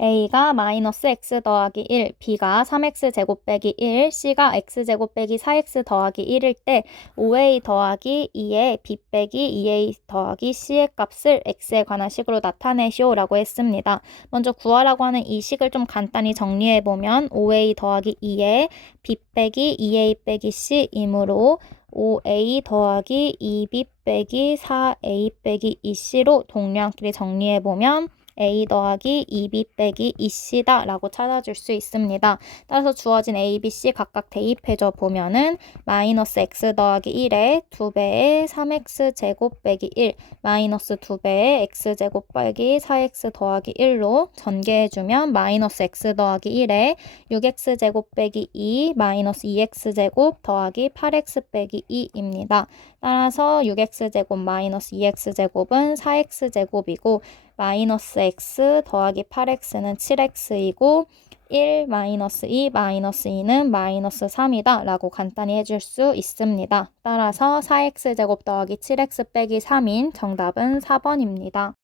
a가 마이너스 x 더하기 1, b가 3x 제곱 빼기 1, c가 x 제곱 빼기 4x 더하기 1일 때 5a 더하기 2의 b 빼기 2a 더하기 c의 값을 x에 관한 식으로 나타내시오라고 했습니다. 먼저 구하라고 하는 이 식을 좀 간단히 정리해 보면 5a 더하기 2의 b 빼기 2a 빼기 c이므로 5a 더하기 2b 빼기 4a 빼기 2c로 동량끼리 정리해 보면 a 더하기 2b 빼기 2c다 라고 찾아줄 수 있습니다. 따라서 주어진 a, b, c 각각 대입해줘 보면은 마이너스 x 더하기 1에 2배의 3x 제곱 빼기 1 마이너스 2배의 x 제곱 빼기 4x 더하기 1로 전개해주면 마이너스 x 더하기 1에 6x 제곱 빼기 2 마이너스 2x 제곱 더하기 8x 빼기 2입니다. 따라서 6x 제곱 마이너스 2x 제곱은 4x 제곱이고 마이너스 x 더하기 8x는 7x이고 1 마이너스 2 마이너스 2는 마이너스 3이다 라고 간단히 해줄 수 있습니다. 따라서 4x 제곱 더하기 7x 빼기 3인 정답은 4번입니다.